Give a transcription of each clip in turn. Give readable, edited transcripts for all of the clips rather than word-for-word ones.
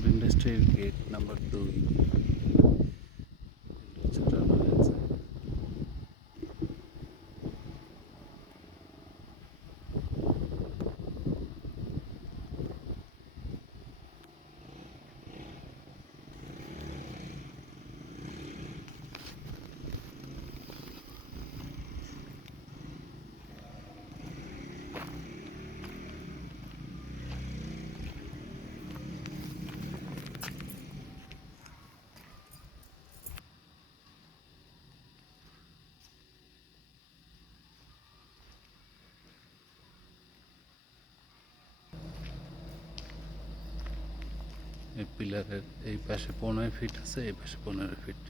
Food ইন্ডাস্ট্রির gate number 2 চালানো হয়েছে। এই পিলারের এই পাশে 15 ফিট আছে, এই পাশে 15 ফিট,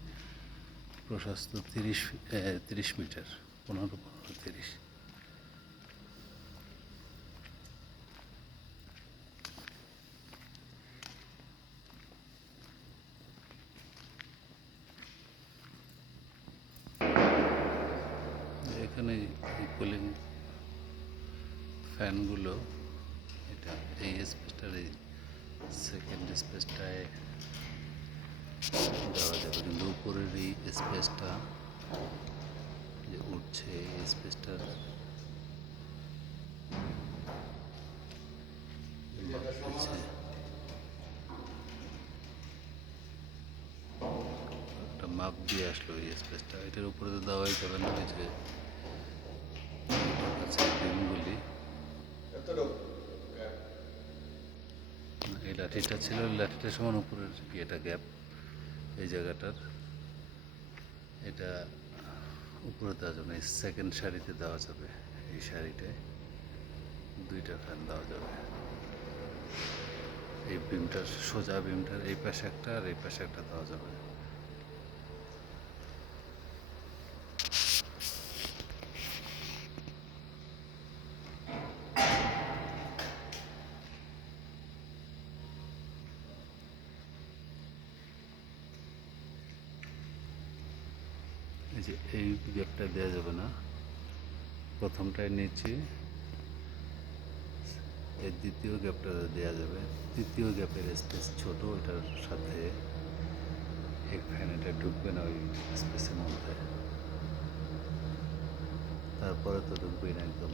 প্রশস্ত 30 মিটার, 15-15-30। এখানে কুলিং ফ্যানগুলো, এটা এই স্পেসটার এই সেকেন্ড স্পেসটায় দেওয়া যাবে, কিন্তু উপরের এই স্পেসটা যে উঠছে এই স্পেসটার একটা মাপ দিয়ে আসলো এই স্পেসটা, এটার উপরে তো দেওয়াই যাবে না। ওই যে বিমগুলি, এই লাঠিটা ছিল, লাঠিটার সমান উপরের এটা গ্যাপ, এই জায়গাটার এটা উপরে দেওয়া যাবে না, এই সেকেন্ড সারিতে দেওয়া যাবে। এই সারিটায় 2টা ফ্যান দেওয়া যাবে। এই বিমটার, সোজা বিমটার এই পাশে একটা আর এই পাশে একটা দেওয়া যাবে। এই যে এই গ্যাপটা দেওয়া যাবে না, প্রথমটায় নিচে, এই দ্বিতীয় গ্যাপটা দেওয়া যাবে। তৃতীয় গ্যাপের স্পেস ছোট, ওইটার সাথে এক ফ্যান এটা ঢুকবে না ওই স্পেসের মধ্যে, তারপরে তো ঢুকবেই না একদম।